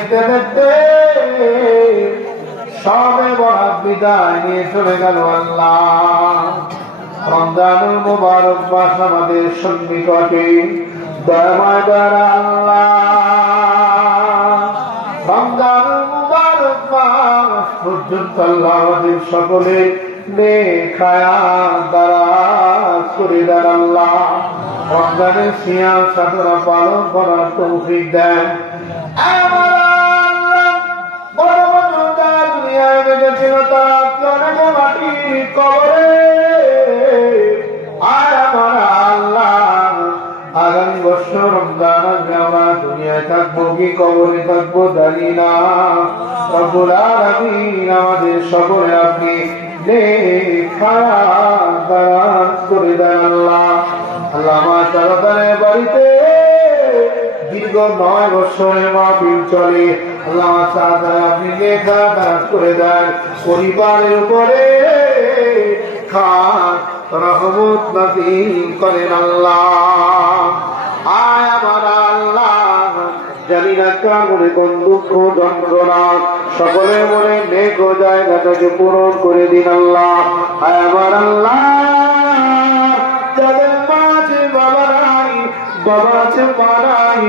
দেখতে দেখতে সবে বরাত বিদায় নিয়ে চলে গেল আল্লাহ। রমজানুল মুবারক মাস আমাদের সন্নিকটে, দয়াময় দয়ার আল্লাহ রমজানুল মুবারক মাস পর্যন্ত আল্লাহ আমাদের সকলে নেক হায়াত দারাজ করে দেন আল্লাহ। রমজানের সিয়াম সাধনা পালন করার তৌফিক দেন। আমার আল্লাহ বড় বড় যারা দুনিয়ায় বেঁচেছিল তারা অনেক মাটির কবরে, আর আমার আল্লাহ আগামী বছর রমজান আসবে, আমরা দুনিয়ায় থাকবো কি কবরে থাকবো জানি না। রব্বুল আলামিন আমাদের সকলে আপনি নেক হায়াত দারাজ করে দেন আল্লাহ। আল্লাহ আমার তাড়াতাড়ি বাড়িতে দীর্ঘ 9 বছরের মাহফিল চলে, আল্লাহ তাআলা আপনি নেক হায়াত দারাজ করে দেন। পরিবারের উপরে খাস রহমত নাযিল করেন আল্লাহ। আয় আমার আল্লাহ জানি না কার মনে কোন দুঃখ যন্ত্রণা, সকলের মনে নেক জায়গাটাকে পূরণ করে দিন আল্লাহ। আয় আমার আল্লাহ যাদের মাঝে বাবা নাই, বাবা আছে মা নাই,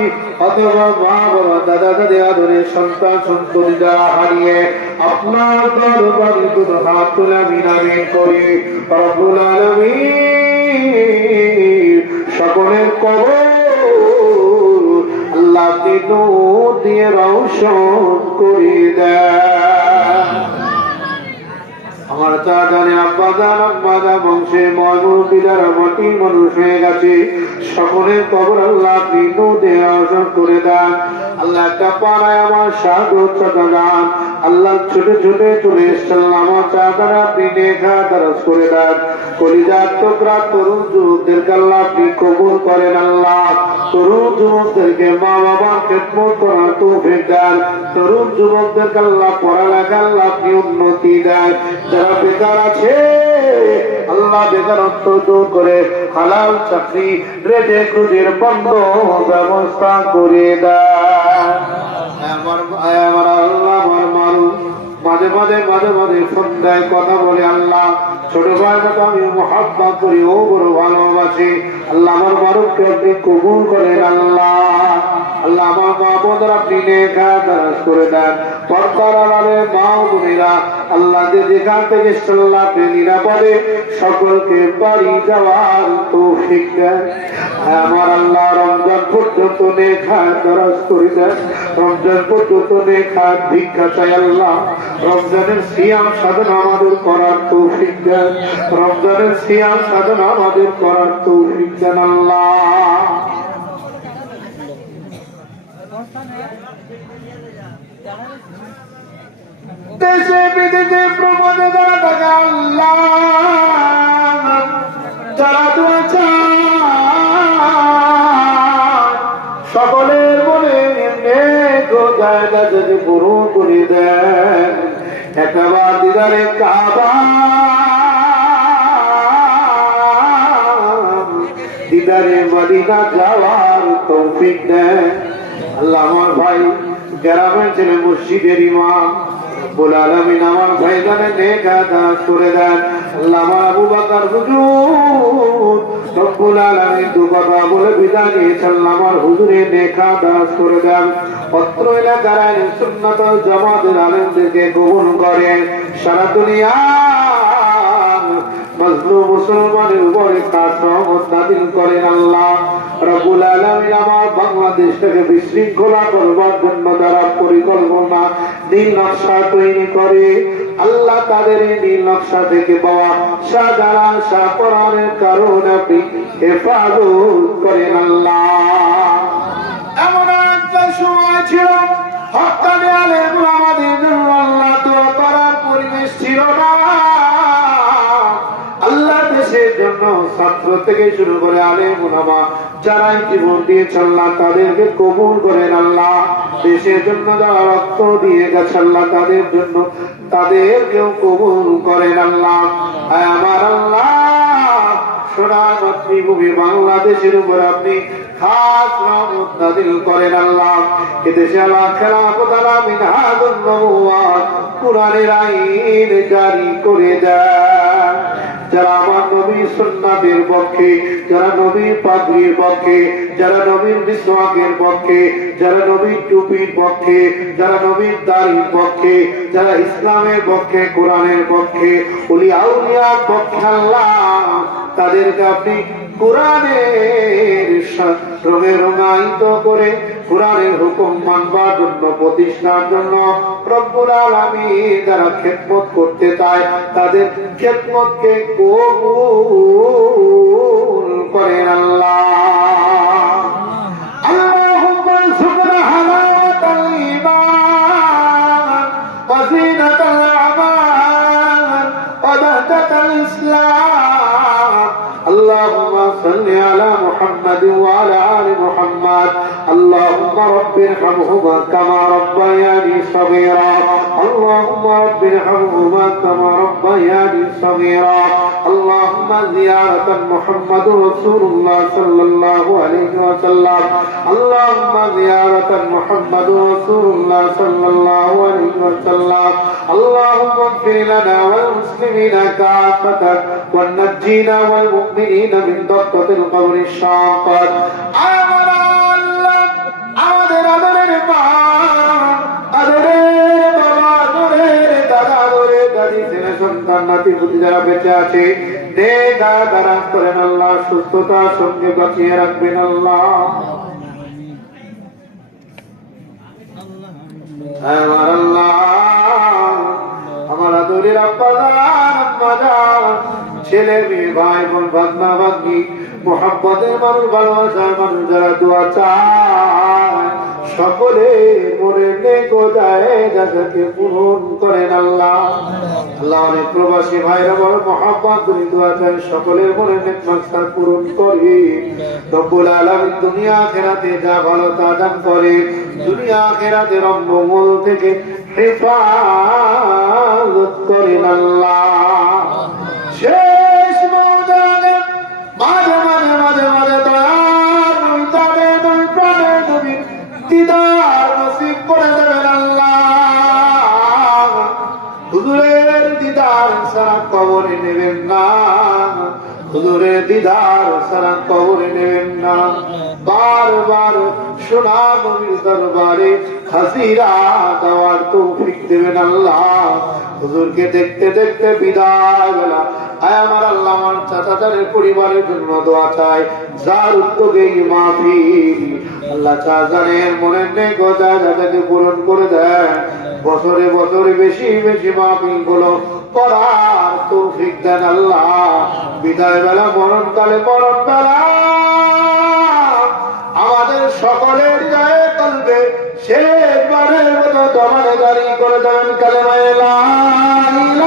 অথবা মা বাবা দাদা দাদি আদরের সন্তান সন্ততিরা হারিয়ে আপনার দরবারে দুটো হাত তুলে আমিন আমিন করি। রব্বুল আলামিন সকলের কবর আল্লাহ আপনি নূর দিয়ে রওশন করে দেন। আমার চাচারে আব্বা জান আম্মা জান বংশে ময়মুরব্বিরা মাটির মানুষ হয়ে গেছে, সকলের কবর আল্লাহ আপনি নূর দিয়ে রওশন করে দেন। আল্লাহ একটা পাড়ায় আমার সাধু চাচা যান, আল্লাহ ছোট ছোট চলে এসছেন, আমার চাচারা আপনি নেক হায়াত দারাজ করে দেন। কলিজার টুকরা তরুণ যুবকদেরকে আল্লাহ আপনি কবুল করেন আল্লাহ। তরুণ যুবকদেরকে মা বাবার খেদমত করার তৌফিক দেন। তরুণ যুবকদেরকে আল্লাহ পড়ালেখা আল্লাহ আপনি উন্নতি দেন। যারা বেকার আছে আল্লাহ বেকারত্ব দূর করে হালাল চাকরি রেজেক রুজির বন্ধ ব্যবস্থা করে দেন। আমার আল্লাহ আমার মানুষ মাঝে মাঝে মাঝে মাঝে সন্ধ্যায় কথা বলে আল্লাহ ছোট ভাইয়ের মতো আমি মহাব্বত করি, ও বড় ভালোবাসি আল্লাহ। আমার মানুষকে আপনি কবুল করেন আল্লাহ। আল্লাহ আমার মা বোনদের আপনি নেক হায়াত দারাজ করে দেন। পর্দার আড়ালের মা বোনেরা আল্লাহ যেখান থেকে আল্লাহ আপনি নিরাপদে সকলকে বাড়ি যাওয়ার তৌফিক দেন। আমার আল্লাহ রমজান পর্যন্ত নেক হায়াত দারাজ করে দেন। রমজান পর্যন্ত নেক হায়াত ভিক্ষা চাই আল্লাহ। রমজানের সিয়াম সাধনা আমাদের করার তৌফিক দেন। রমজানের সিয়াম সাধনা আমাদের করার তৌফিক দেন আল্লাহ। দেশে বিদেশে প্রবাদে যারা থাকে আল্লাহ যারা দোয়া চায় সকলের মনে নেক জায়গা যদি পূরণ করে দেন। একবার দিদারে কাবা দিদারে মদিনা যাওয়ার তৌফিক দেন আল্লাহ। আমার ভাই গ্রামের ছেলে মসজিদের ইমাম রব্বুল আলামিন আমার ভাইজানের নেক হায়াত দারাজ করে দেন আল্লাহ। আমার আবু বকর হুজুর রব্বুল আলামিন দু কথা বলে বিদায় নিয়েছেন, আমার হুজুরের নেক হায়াত দারাজ করে দেন। অত্র এলাকার আহলে সুন্নাত ওয়াল জামাতের আলেমদেরকে কবুল করেন। সারা দুনিয়া মজলুম মুসলমানের উপরে খাস রহমত নাযিল করেন আল্লাহ। রব্বুল আলামিন আমার বাংলাদেশটাকে বিশৃঙ্খলা করবার জন্য যারা পরিকল্পনা নীল নকশা তৈরি করে আল্লাহ তাদের এই নীল নকশা থেকে পাওয়া শাহজালাল শাহ কোরআনের কারণে আপনি হেফাজত করেন আল্লাহ। এমন একটা সময় ছিল হক্কানি আলেম আমাদের জন্য আল্লাহ দোয়া করার পরিবেশ ছিল না। আল্লাহ দেশের জন্য ছাত্র থেকে শুরু করে আলেম উলামা যারা জীবন দিয়েছে আল্লাহ তাদেরকে কবুল করেন আল্লাহ। দেশের জন্য যারা রক্ত দিয়ে গেছে আল্লাহ তাদের জন্য তাদেরকেও কবুল করেন আল্লাহ। আমার আল্লাহ সোনার মাতৃভূমি বাংলাদেশের উপর আপনি খাস রহমত নাযিল করেন আল্লাহ। এদেশে আল্লাহ খেলাফত আলা মিনহাজুন নবুওয়াত কুরআনের আইন জারি করে দেন। যারা আমার নবীর সুন্নাতের পক্ষে, যারা নবীর পাগড়ির পক্ষে, যারা নবীর মিসওয়াকের পক্ষে, যারা নবীর টুপির পক্ষে, যারা নবীর দাড়ির পক্ষে, যারা ইসলামের পক্ষে, কোরআনের পক্ষে, ওলিয়া আউলিয়ার পক্ষে আল্লাহ তাদেরকে আপনি কোরআনের রঙে রঙায়িত করে কোরআনের হুকুম মানবার জন্য, প্রতিষ্ঠার জন্য রব্বুল আলামিন যারা খেদমত করতে চায় তাদের খেদমতকে কবুল করেন আল্লাহ। আল্লাহুম্মা সুবহানা হালাওয়াতাল ঈমান ওয়া যিনাতাল আমাল ওয়া বাহজাতাল ইসলাম। আল্লাহুম্মা সাল্লি আলা মুহাম্মাদ ওয়া আলা আলি মুহাম্মাদ। আল্লাহুম্মা রাব্বি ইরহামহুমা কামা রাব্বায়ানি সাগীরা। আল্লাহুম্মা রাব্বি ইরহামহুমা কামা রাব্বায়ানি সাগীরা। আল্লাহুম্মা জিয়ারাতান মুহাম্মাদুর রাসূলুল্লাহ সাল্লাল্লাহু আলাইহি ওয়াসাল্লাম। আল্লাহুম্মা জিয়ারাতান মুহাম্মাদুর রাসূলুল্লাহ সাল্লাল্লাহু আলাইহি ওয়াসাল্লাম। আল্লাহুম্মা ইগফির লানা ওয়াল মুসলিমিনা কাফাতান ওয়া নাজ্জিনা ওয়াল মুমিনিনা মিন দাক্কাতিল কবরিশ শাকাত। আমাদের আদরের মা, আদরের বাবা, আদরের দাদা, আদরের দাদি, ছেলে সন্তান, নাতি পুতি যারা বেঁচে আছে নেক দারাজ করেন আল্লাহ, সুস্থতার সঙ্গে বাঁচিয়ে রাখবেন আল্লাহ। আমার আল্লাহ, আমার আদরের আব্বা জান, আম্মা জান, ছেলে মেয়ে, ভাই বোন, ভাগনা ভাগ্নি, মুহাব্বতের মানুষ, ভালোবাসার মানুষ যারা দোয়া চায় সকলে মনে নেক জায়গাকে পূরণ করেন আল্লাহ। আল্লাহ অনেক প্রবাসী ভাইরা বড় মুহাব্বত করে দোয়া চায় সকলের মনে নেক মাকসাদ পূরণ করে রব্বুল আলামিন দুনিয়া আখিরাতে যা ভালো তা দান করে, দুনিয়া আখিরাতের অমঙ্গল থেকে হেফাজত করেন আল্লাহ। শেষ মৌদানে মাঝে মাঝে মাঝে মাঝে দয়ার নবী তারে নবী প্রাণে নবী দিদার নসিব করে দেবেন আল্লাহ। হুজুরের দিদার ছাড়া কবরে নেবেন না, হুজুরের দিদার ছাড়া কবরে নেবেন না। বারবার সোনা নবীর দরবারে হাজিরা দেওয়ার তৌফিক দেবেন আল্লাহ। হুজুরকে দেখতে দেখতে বিদায় বেলা আয় আমার আল্লাহ, আমার চাচাদের পরিবারের জন্য দোয়া চাই, যার উদ্যোগে মাহফিল আল্লাহ চাচাদের মনের নেক জায়গাটাকে পূরণ করে দেন। বছরে বছরে বেশি বেশি মাহফিল গুলো করার তৌফিক দেন আল্লাহ। বিদায় বেলা, মরণকালে, মরণ বেলা আমাদের সকলের হৃদয়ে কলবে শেষবারের মতো দমানে জারি করে দেবেন কালেমায়ে লা ইলাহা